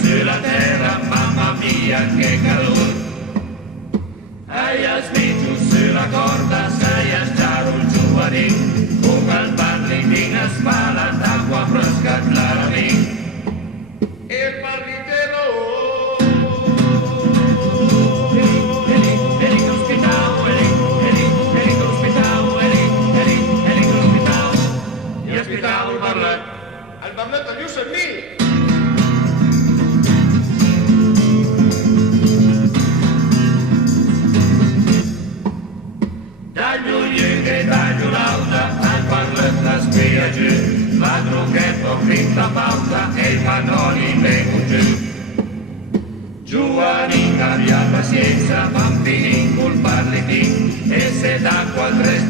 sulla terra, mamma mia che calor. Hai smitto sulla corda, sei a stare un giovanin, con il parlitin a spalla, d'acqua fresca claramente. Il parlitero, aspettavo il barlet. Al barlet a Giuseppe Mì. Daglio che daglio lauda, al barlet la spia giù, la droghetto finta pauta e i pannoni vengono giù. Giovanni abbia pazienza, bambini col parlitin, e se d'acqua tre